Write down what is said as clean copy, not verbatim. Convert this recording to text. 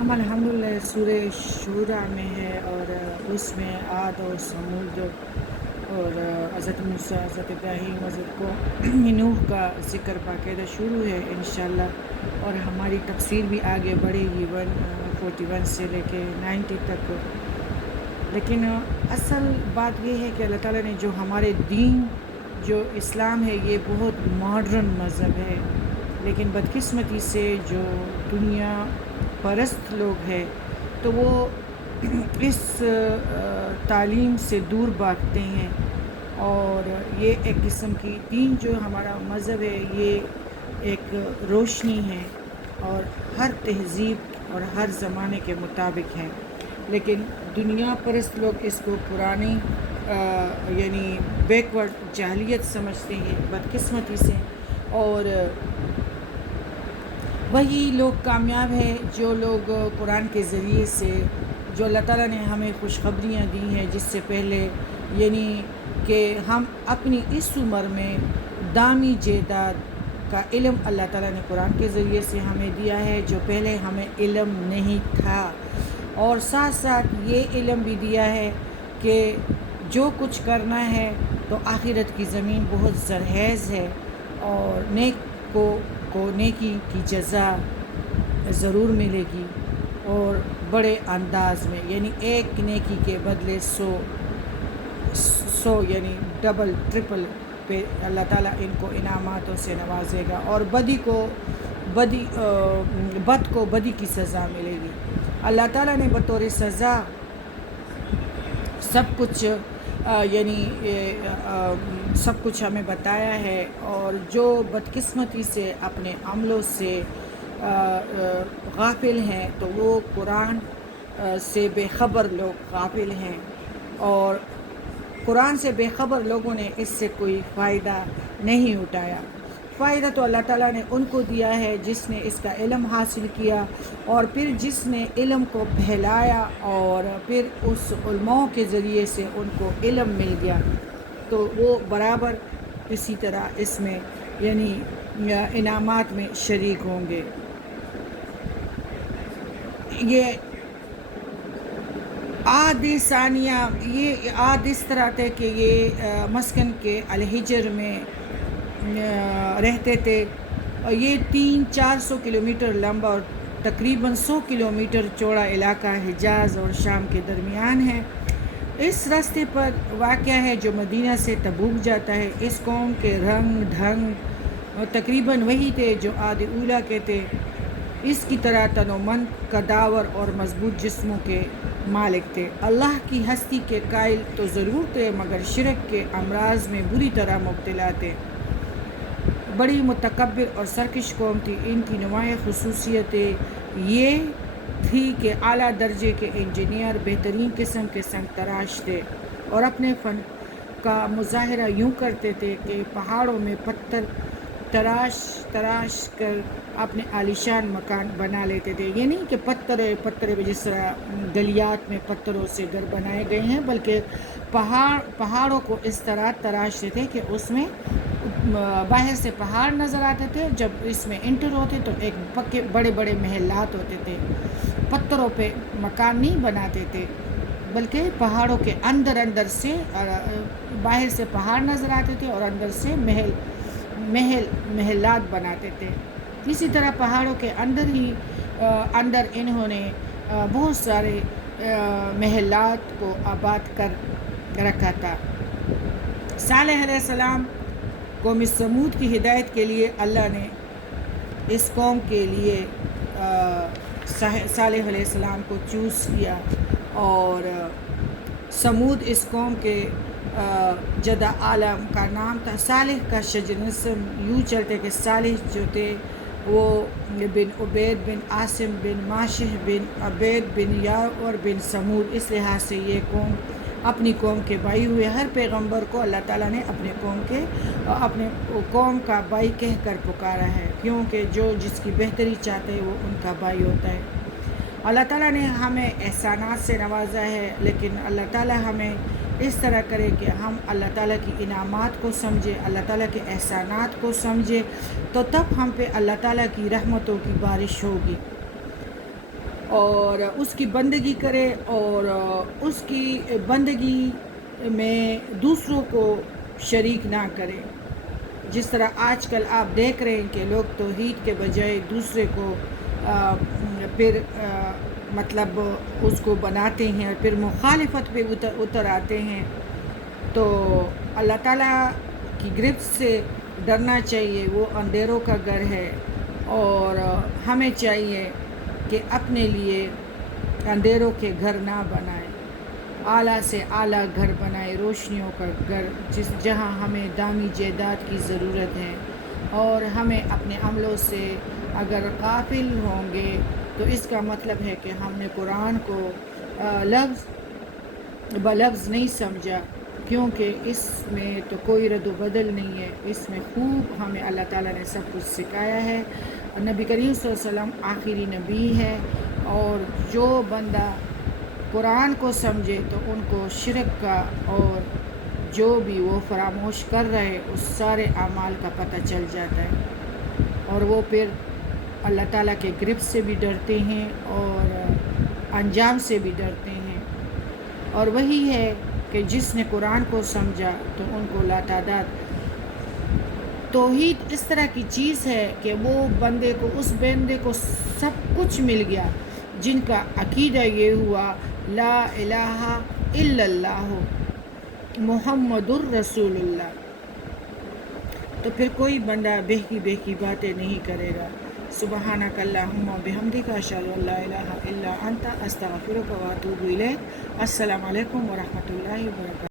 ہم الحمدللہ سورہ شورہ میں ہے اور اس میں عاد اور سمود اور حضرت موسیٰ، حضرت ابراہیم، حضرت نوح کا ذکر باقاعدہ شروع ہے انشاءاللہ، اور ہماری تفسیر بھی آگے بڑھے گی 141 سے لے کے 90 تک۔ لیکن اصل بات یہ ہے کہ اللہ تعالیٰ نے جو ہمارے دین جو اسلام ہے یہ بہت ماڈرن مذہب ہے، لیکن بدقسمتی سے جو دنیا پرست لوگ ہیں تو وہ اس تعلیم سے دور بھاگتے ہیں، اور یہ ایک قسم کی دین جو ہمارا مذہب ہے یہ ایک روشنی ہے اور ہر تہذیب اور ہر زمانے کے مطابق ہے، لیکن دنیا پرست لوگ اس کو پرانی یعنی بیکورڈ جاہلیت سمجھتے ہیں بدقسمتی سے، اور وہی لوگ کامیاب ہیں جو لوگ قرآن کے ذریعے سے جو اللہ تعالیٰ نے ہمیں خوشخبریاں دی ہیں جس سے پہلے، یعنی کہ ہم اپنی اس عمر میں دامی جائیداد کا علم اللہ تعالیٰ نے قرآن کے ذریعے سے ہمیں دیا ہے جو پہلے ہمیں علم نہیں تھا، اور ساتھ ساتھ یہ علم بھی دیا ہے کہ جو کچھ کرنا ہے تو آخرت کی زمین بہت زرخیز ہے، اور نیک کو نیکی کی جزا ضرور ملے گی، اور بڑے انداز میں، یعنی ایک نیکی کے بدلے سو یعنی ڈبل ٹرپل پہ اللہ تعالیٰ ان کو انعاماتوں سے نوازے گا، اور بد کو بدی کی سزا ملے گی۔ اللہ تعالیٰ نے بطور سزا سب کچھ سب کچھ ہمیں بتایا ہے، اور جو بدقسمتی سے اپنے عملوں سے غافل ہیں تو وہ قرآن سے بے خبر لوگ غافل ہیں، اور قرآن سے بے خبر لوگوں نے اس سے کوئی فائدہ نہیں اٹھایا۔ فائدہ تو اللہ تعالیٰ نے ان کو دیا ہے جس نے اس کا علم حاصل کیا، اور پھر جس نے علم کو پھیلایا، اور پھر اس علماء کے ذریعے سے ان کو علم مل گیا تو وہ برابر اسی طرح اس میں یعنی انعامات میں شریک ہوں گے۔ یہ عاد ثانیہ، یہ عاد اس طرح تھے کہ یہ مسکن کے الحجر میں رہتے تھے، اور یہ 300-400 کلومیٹر لمبا اور تقریباً 100 کلومیٹر چوڑا علاقہ حجاز اور شام کے درمیان ہے۔ اس راستے پر واقع ہے جو مدینہ سے تبوک جاتا ہے۔ اس قوم کے رنگ ڈھنگ تقریباً وہی تھے جو عاد اولیٰ کے تھے، اس کی طرح تن و من، قداور اور مضبوط جسموں کے مالک تھے۔ اللہ کی ہستی کے قائل تو ضرور تھے مگر شرک کے امراض میں بری طرح مبتلا تھے۔ بڑی متکبر اور سرکش قوم تھی۔ ان کی نمایاں خصوصیتیں یہ تھی کہ اعلیٰ درجے کے انجینئر، بہترین قسم کے سنگ تراش تھے، اور اپنے فن کا مظاہرہ یوں کرتے تھے کہ پہاڑوں میں پتھر تراش کر اپنے عالیشان مکان بنا لیتے تھے، یعنی کہ پتھر میں جس طرح گلیات میں پتھروں سے گھر بنائے گئے ہیں، بلکہ پہاڑوں کو اس طرح تراشتے تھے کہ اس میں باہر سے پہاڑ نظر آتے تھے، جب اس میں انٹر ہوتے تو ایک پکے بڑے بڑے محلات ہوتے تھے، پتھروں پہ مکان نہیں بناتے تھے بلکہ پہاڑوں کے اندر سے باہر سے پہاڑ نظر آتے تھے اور اندر سے محلات بناتے تھے۔ اسی طرح پہاڑوں کے اندر انہوں نے بہت سارے محلات کو آباد کر رکھا تھا۔ صالح علیہ السلام قوم سمود کی ہدایت کے لیے اللہ نے اس قوم کے لیے صالح علیہ السلام کو چوز کیا، اور سمود اس قوم کے جدہ عالم کا نام تھا۔ صالح کا شجر نسب یوں چلتے کہ صالح جو تھے وہ بن عبید بن عاصم بن ماشح بن عبید بن یاور بن سمود، اس لحاظ سے یہ قوم اپنی قوم کے بھائی ہوئے۔ ہر پیغمبر کو اللہ تعالیٰ نے اپنے قوم کا بھائی کہہ کر پکارا ہے، کیونکہ جو جس کی بہتری چاہتے ہیں وہ ان کا بھائی ہوتا ہے۔ اللہ تعالیٰ نے ہمیں احسانات سے نوازا ہے، لیکن اللہ تعالیٰ ہمیں اس طرح کرے کہ ہم اللہ تعالیٰ کی انعامات کو سمجھے، اللہ تعالیٰ کے احسانات کو سمجھے، تو تب ہم پہ اللہ تعالیٰ کی رحمتوں کی بارش ہوگی۔ اور اس کی بندگی کرے اور اس کی بندگی میں دوسروں کو شریک نہ کرے. جس طرح آج کل آپ دیکھ رہے ہیں کہ لوگ توحید کے بجائے دوسرے کو پھر مطلب اس کو بناتے ہیں اور پھر مخالفت پہ اتر آتے ہیں. تو اللہ تعالیٰ کی گرفت سے ڈرنا چاہیے. وہ اندھیروں کا گھر ہے اور ہمیں چاہیے کہ اپنے لیے اندھیروں کے گھر نہ بنائیں، اعلیٰ سے اعلیٰ گھر بنائے، روشنیوں کا گھر، جہاں ہمیں دامی جائیداد کی ضرورت ہے. اور ہمیں اپنے عملوں سے اگر غافل ہوں گے تو اس کا مطلب ہے کہ ہم نے قرآن کو لفظ بلفظ نہیں سمجھا، کیونکہ اس میں تو کوئی رد و بدل نہیں ہے. اس میں خوب ہمیں اللہ تعالیٰ نے سب کچھ سکھایا ہے. نبی کریم صلی اللہ علیہ وسلم آخری نبی ہے، اور جو بندہ قرآن کو سمجھے تو ان کو شرک کا اور جو بھی وہ فراموش کر رہے اس سارے اعمال کا پتہ چل جاتا ہے، اور وہ پھر اللہ تعالیٰ کے گرفت سے بھی ڈرتے ہیں اور انجام سے بھی ڈرتے ہیں. اور وہی ہے کہ جس نے قرآن کو سمجھا تو ان کو لاتعداد. توحید اس طرح کی چیز ہے کہ وہ بندے کو، اس بندے کو سب کچھ مل گیا جن کا عقیدہ یہ ہوا لا الہ الا اللہ محمد الرسول اللہ. تو پھر کوئی بندہ بہکی باتیں نہیں کرے گا. سبحانک اللہم و بحمدک اشہد ان لا الہ الا انت استغفرک و اتوب الیک. السلام علیکم ورحمۃ اللہ وبرکاتہ.